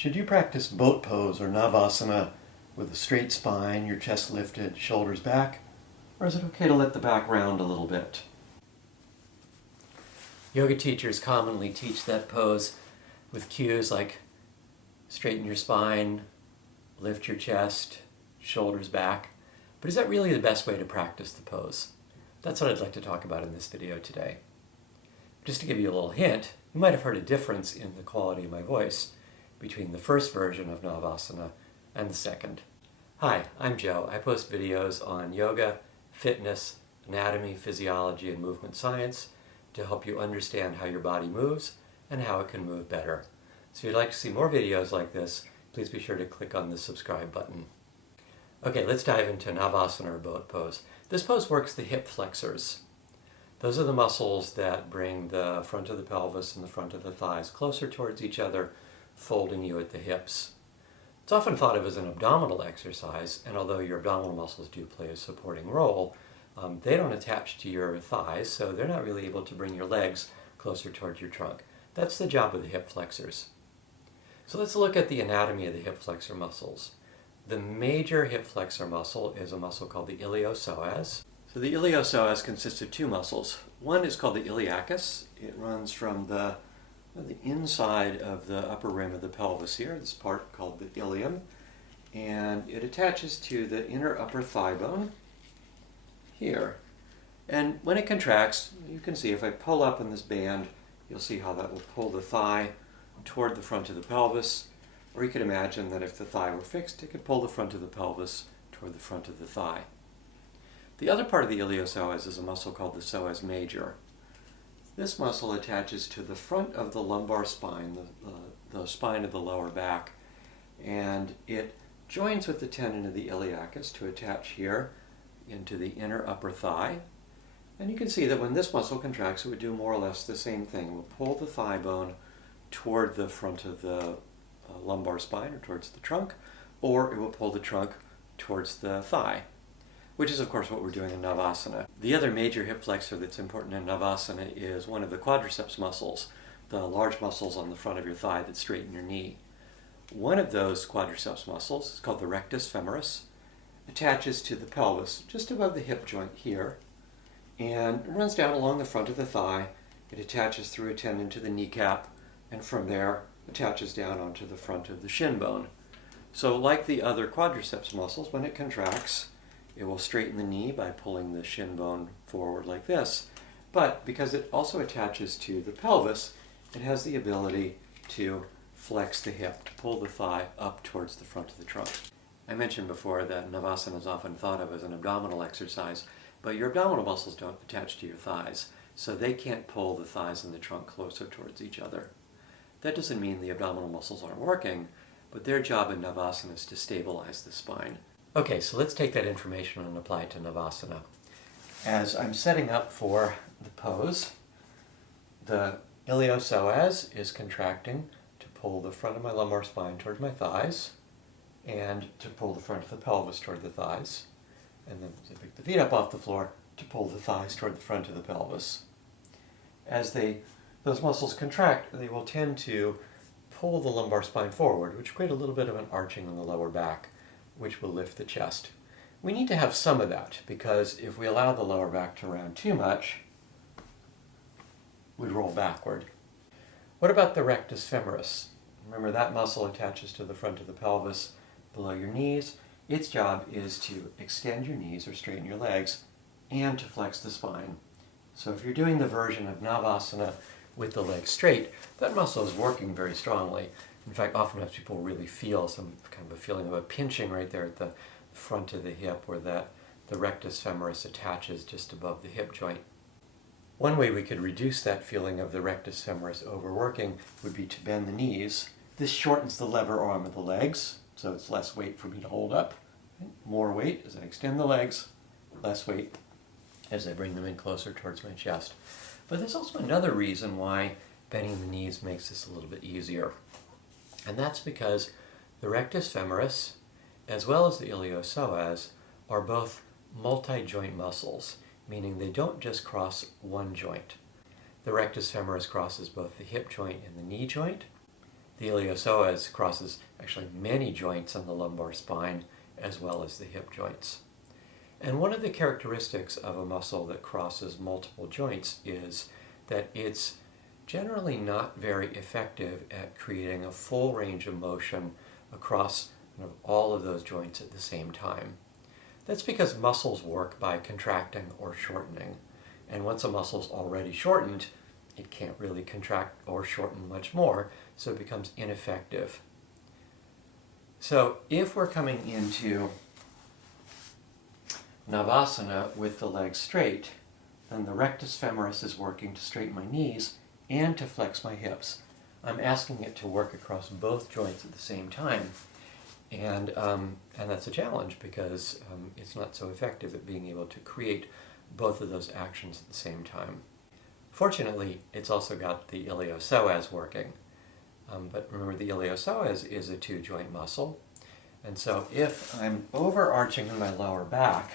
Should you practice boat pose or Navasana with a straight spine, your chest lifted, shoulders back? Or is it okay to let the back round a little bit? Yoga teachers commonly teach that pose with cues like straighten your spine, lift your chest, shoulders back. But is that really the best way to practice the pose? That's what I'd like to talk about in this video today. Just to give you a little hint, you might have heard a difference in the quality of my voice between the first version of Navasana and the second. Hi, I'm Joe. I post videos on yoga, fitness, anatomy, physiology, and movement science to help you understand how your body moves and how it can move better. So if you'd like to see more videos like this, please be sure to click on the subscribe button. Okay, let's dive into Navasana or boat pose. This pose works the hip flexors. Those are the muscles that bring the front of the pelvis and the front of the thighs closer towards each other, folding you at the hips. It's often thought of as an abdominal exercise, and although your abdominal muscles do play a supporting role, they don't attach to your thighs, so they're not really able to bring your legs closer towards your trunk. That's the job of the hip flexors. So let's look at the anatomy of the hip flexor muscles. The major hip flexor muscle is a muscle called the Iliopsoas. So the Iliopsoas consists of two muscles. One is called the iliacus. It runs from the inside of the upper rim of the pelvis here, this part called the ilium, and it attaches to the inner upper thigh bone here. And when it contracts, you can see if I pull up on this band, you'll see how that will pull the thigh toward the front of the pelvis, or you could imagine that if the thigh were fixed, it could pull the front of the pelvis toward the front of the thigh. The other part of the iliopsoas is a muscle called the psoas major. This muscle attaches to the front of the lumbar spine, the spine of the lower back, and it joins with the tendon of the iliacus to attach here into the inner upper thigh. And you can see that when this muscle contracts, it would do more or less the same thing. It will pull the thigh bone toward the front of the lumbar spine, or towards the trunk, or it will pull the trunk towards the thigh, which is of course what we're doing in Navasana. The other major hip flexor that's important in Navasana is one of the quadriceps muscles, the large muscles on the front of your thigh that straighten your knee. One of those quadriceps muscles is called the Rectus Femoris, attaches to the pelvis just above the hip joint here, and runs down along the front of the thigh. It attaches through a tendon to the kneecap, and from there attaches down onto the front of the shin bone. So like the other quadriceps muscles, when it contracts, it will straighten the knee by pulling the shin bone forward like this. But because it also attaches to the pelvis, it has the ability to flex the hip, to pull the thigh up towards the front of the trunk. I mentioned before that Navasana is often thought of as an abdominal exercise, but your abdominal muscles don't attach to your thighs, so they can't pull the thighs and the trunk closer towards each other. That doesn't mean the abdominal muscles aren't working, but their job in Navasana is to stabilize the spine. Okay, so let's take that information and apply it to Navasana. As I'm setting up for the pose, the iliopsoas is contracting to pull the front of my lumbar spine towards my thighs, and to pull the front of the pelvis toward the thighs, and then to pick the feet up off the floor to pull the thighs toward the front of the pelvis. As those muscles contract, they will tend to pull the lumbar spine forward, which create a little bit of an arching on the lower back, which will lift the chest. We need to have some of that, because if we allow the lower back to round too much, we'd roll backward. What about the rectus femoris? Remember, that muscle attaches to the front of the pelvis below your knees. Its job is to extend your knees or straighten your legs and to flex the spine. So if you're doing the version of Navasana with the legs straight, that muscle is working very strongly. In fact, oftentimes people really feel some kind of a feeling of a pinching right there at the front of the hip, where the rectus femoris attaches just above the hip joint. One way we could reduce that feeling of the rectus femoris overworking would be to bend the knees. This shortens the lever arm of the legs, so it's less weight for me to hold up. More weight as I extend the legs, less weight as I bring them in closer towards my chest. But there's also another reason why bending the knees makes this a little bit easier. And that's because the rectus femoris, as well as the iliopsoas, are both multi-joint muscles, meaning they don't just cross one joint. The rectus femoris crosses both the hip joint and the knee joint. The iliopsoas crosses actually many joints on the lumbar spine as well as the hip joints. And one of the characteristics of a muscle that crosses multiple joints is that it's generally not very effective at creating a full range of motion across all of those joints at the same time. That's because muscles work by contracting or shortening. And once a muscle's already shortened, it can't really contract or shorten much more, so it becomes ineffective. So if we're coming into Navasana with the legs straight, then the rectus femoris is working to straighten my knees and to flex my hips. I'm asking it to work across both joints at the same time. And that's a challenge because it's not so effective at being able to create both of those actions at the same time. Fortunately, it's also got the iliopsoas working. But remember, the iliopsoas is a two-joint muscle. And so if I'm overarching in my lower back,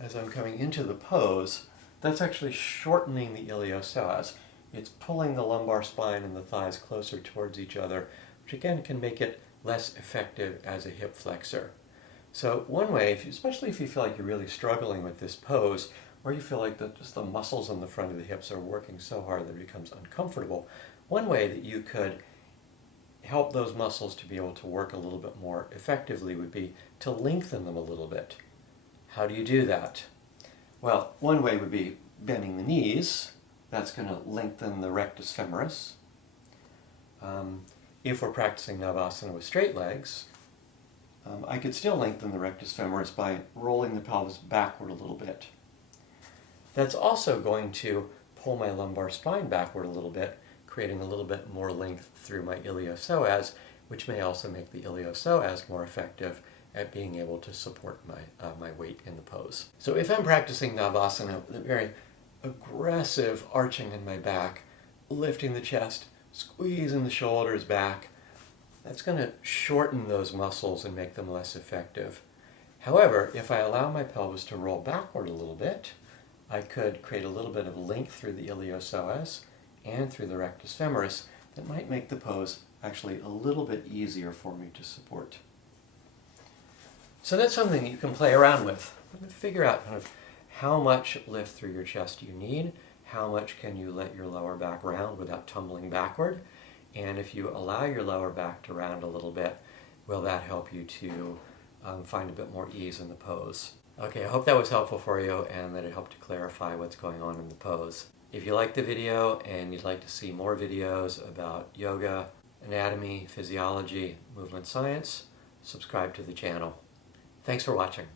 as I'm coming into the pose, that's actually shortening the iliopsoas. It's pulling the lumbar spine and the thighs closer towards each other, which again can make it less effective as a hip flexor. So one way, especially if you feel like you're really struggling with this pose, or you feel like just the muscles on the front of the hips are working so hard that it becomes uncomfortable, one way that you could help those muscles to be able to work a little bit more effectively would be to lengthen them a little bit. How do you do that? Well, one way would be bending the knees. That's going to lengthen the rectus femoris. If we're practicing Navasana with straight legs, I could still lengthen the rectus femoris by rolling the pelvis backward a little bit. That's also going to pull my lumbar spine backward a little bit, creating a little bit more length through my iliopsoas, which may also make the iliopsoas more effective at being able to support my weight in the pose. So if I'm practicing Navasana with a very aggressive arching in my back, lifting the chest, squeezing the shoulders back, that's going to shorten those muscles and make them less effective. However, if I allow my pelvis to roll backward a little bit, I could create a little bit of length through the iliopsoas and through the rectus femoris that might make the pose actually a little bit easier for me to support. So that's something you can play around with. Figure out kind of how much lift through your chest you need, how much can you let your lower back round without tumbling backward, and if you allow your lower back to round a little bit, will that help you to find a bit more ease in the pose? Okay, I hope that was helpful for you and that it helped to clarify what's going on in the pose. If you liked the video and you'd like to see more videos about yoga, anatomy, physiology, movement science, subscribe to the channel. Thanks for watching.